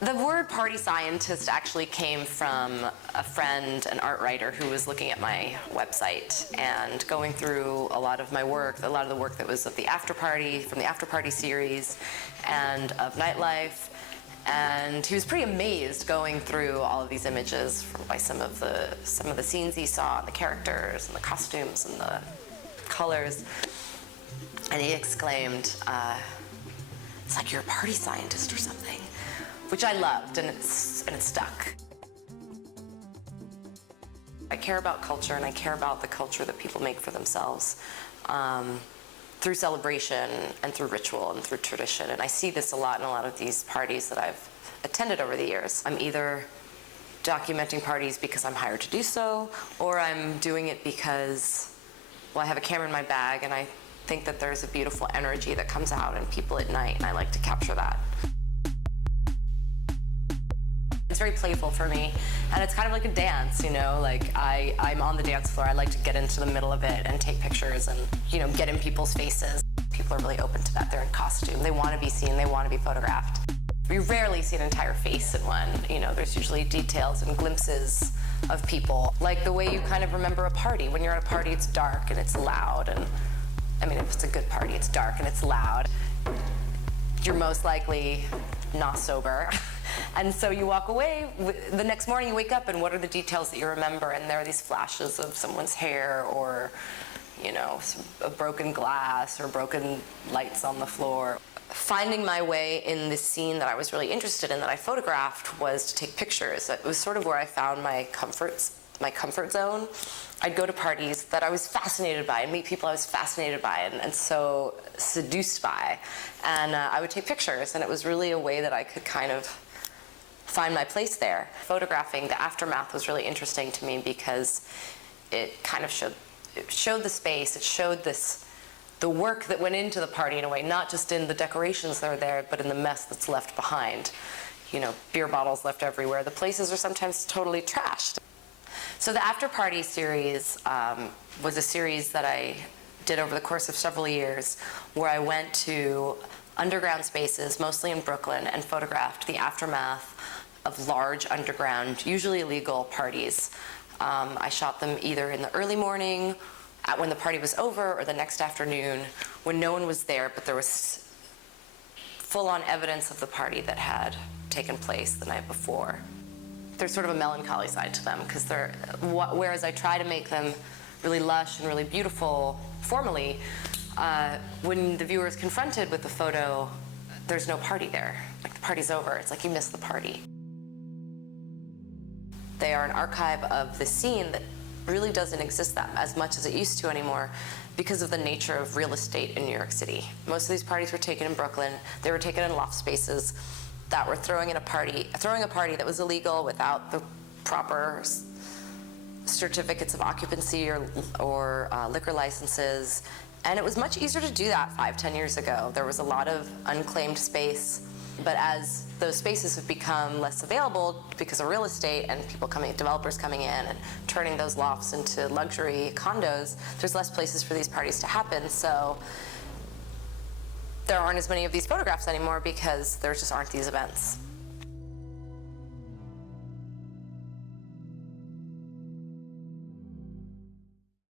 The word party scientist actually came from a friend, an art writer, who was looking at my website and going through a lot of my work, a lot of the work that was of the Afterparty, from the Afterparty series, and of Nightlife. And he was pretty amazed going through all of these images by some of the scenes he saw, and the characters, and the costumes, and the colors. And he exclaimed, "It's like you're a party scientist or something," which I loved, and it stuck. I care about culture, and I care about the culture that people make for themselves through celebration and through ritual and through tradition. And I see this a lot in a lot of these parties that I've attended over the years. I'm either documenting parties because I'm hired to do so, or I'm doing it because, well, I have a camera in my bag, and I think that there's a beautiful energy that comes out in people at night, and I like to capture that. It's very playful for me, and it's kind of like a dance, you know, like I'm on the dance floor. I like to get into the middle of it and take pictures and, you know, get in people's faces. People are really open to that. They're in costume. They want to be seen. They want to be photographed. We rarely see an entire face in one. You know, there's usually details and glimpses of people, like the way you kind of remember a party. When you're at a party, it's dark and it's loud, and I mean, if it's a good party, it's dark and it's loud. You're most likely not sober. And so you walk away, the next morning you wake up, and what are the details that you remember? And there are these flashes of someone's hair, or, you know, a broken glass, or broken lights on the floor. Finding my way in this scene that I was really interested in, that I photographed, was to take pictures. It was sort of where I found my comfort zone. I'd go to parties that I was fascinated by and meet people I was fascinated by and so seduced by. And I would take pictures, and it was really a way that I could kind of find my place there. Photographing the aftermath was really interesting to me because it kind of showed the space, it showed the work that went into the party in a way, not just in the decorations that are there, but in the mess that's left behind. You know, beer bottles left everywhere. The places are sometimes totally trashed. So the Afterparty series was a series that I did over the course of several years, where I went to underground spaces, mostly in Brooklyn, and photographed the aftermath of large underground, usually illegal parties. I shot them either in the early morning, when the party was over, or the next afternoon when no one was there, but there was full-on evidence of the party that had taken place the night before. There's sort of a melancholy side to them, because whereas I try to make them really lush and really beautiful formally, when the viewer is confronted with the photo, there's no party there. Like, the party's over. It's like you missed the party. They are an archive of the scene that really doesn't exist that as much as it used to anymore, because of the nature of real estate in New York City. Most of these parties were taken in Brooklyn. They were taken in loft spaces that were throwing a party that was illegal without the proper certificates of occupancy or liquor licenses. And it was much easier to do that 5-10 years ago. There was a lot of unclaimed space, but as those spaces have become less available because of real estate and developers coming in and turning those lofts into luxury condos, there's less places for these parties to happen. So there aren't as many of these photographs anymore because there just aren't these events.